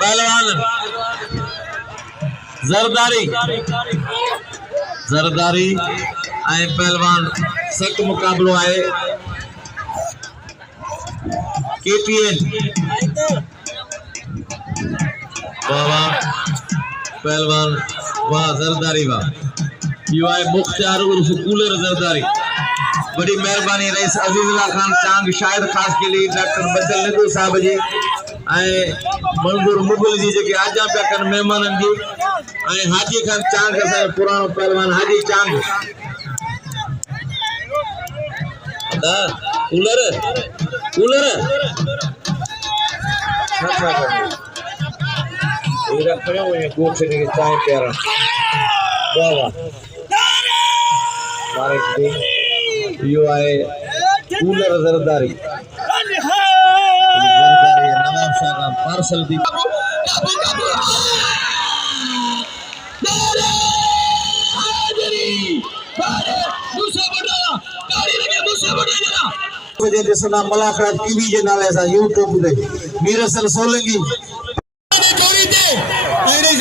पहलवान जरदारी ऐं पहलवान सख्त मुकाबलो है KTN वाह पहलवान वाह जरदारी वाह यो है मुख्तार उर्फ कूलर जरदारी। बड़ी मेहरबानी रईस अजीजुल्लाह खान चांग शायद खास के लिए डॉक्टर बदल नदू साहब जी मंजूर मुगल जी जेके आजा पे कन मेहमानन जी हाजी खान चांग असां पुरानो पहलवान हाजी चांग कूलर इधर खड़े हुए हैं गोद से के चाय प्यारा वाह वाह मारे यो आए कूलर जरदारी नवाब शाह का पार्सल दी ॾिसंदा मुलाक़ात टीवी जे नाले सां यूट्यूब ते मीर हसन सोलंकी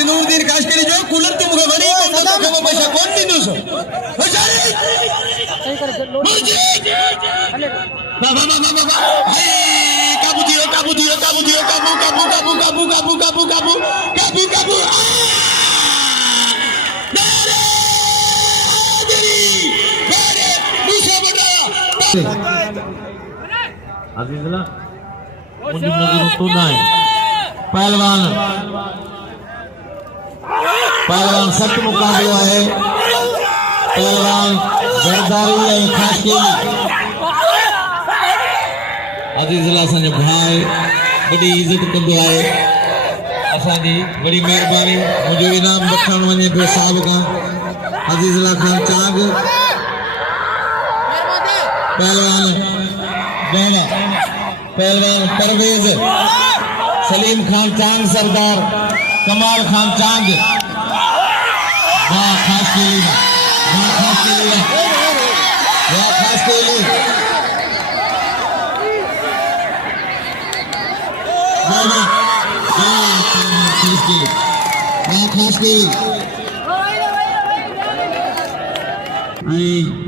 नूरदीन काशकरी जो कूलर तू मुझे बड़ी को पैसा कौन दी सो काबू अजीजुल्लाह मुझे नजर तो ना है पहलवान सख्त मुकाबला है पहलवान जरदारी है खास के अजीजुल्लाह सन भाई बड़ी इज्जत कंदो है असांजी बड़ी मेहरबानी मुझे इनाम वठण वने पे साहब का अजीजुल्लाह खान चांग पहलवान परवेज सलीम खान चांग सरदार कमाल खान चांग वाह खास के लिए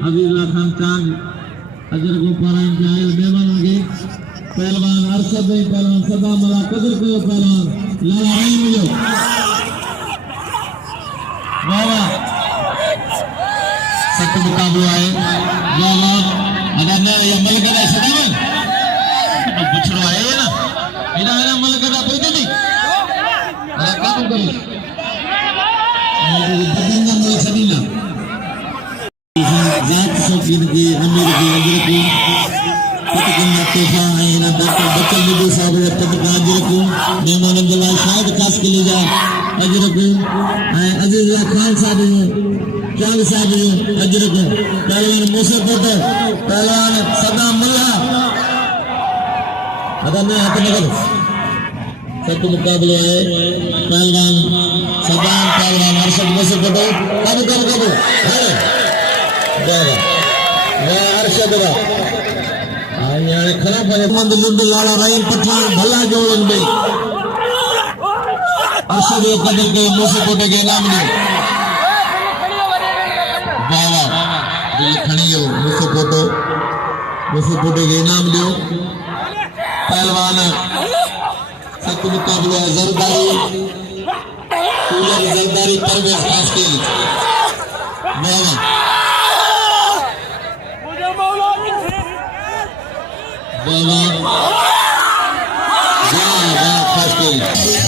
अजीजुल्लाह खान चांग अजर को पारायण जायल मेहमान के पहलवान अरशद पहलवान सदा मला कदर को पहलवान लाला रही मिलो वाह सख्त मुकाबला है वाह अगर ने ये मलक का सदावन तो बछड़ो है ना इना मलक का पैदा नहीं अरे काम करो बदन का मलक सदीना जात शौकीन के अमीर के अजर को पटकना तोहफा है ना डॉक्टर बच्चन नबी साहब ने पटका अजर को मेहमान अब्दुल्ला शायद खास के लिए जा अजर को अजीजुल्लाह खान साहब चांग साहब अजर को पहलवान मूसा पोतो पहलवान सदा मुल्ला अदा में हाथ नगर सख्त मुकाबला है पहलवान सदा पहलवान अरशद मूसा पोतो काबू अरशद लाला राइन पठान भला जोड़न में अरशद कदर के मूसे कोटे के नाम ने बाबा दिल खणी हो मूसे कोटे के नाम लियो पहलवान सख्त मुकाबला जरदारी परवेज खास के बाबा खास के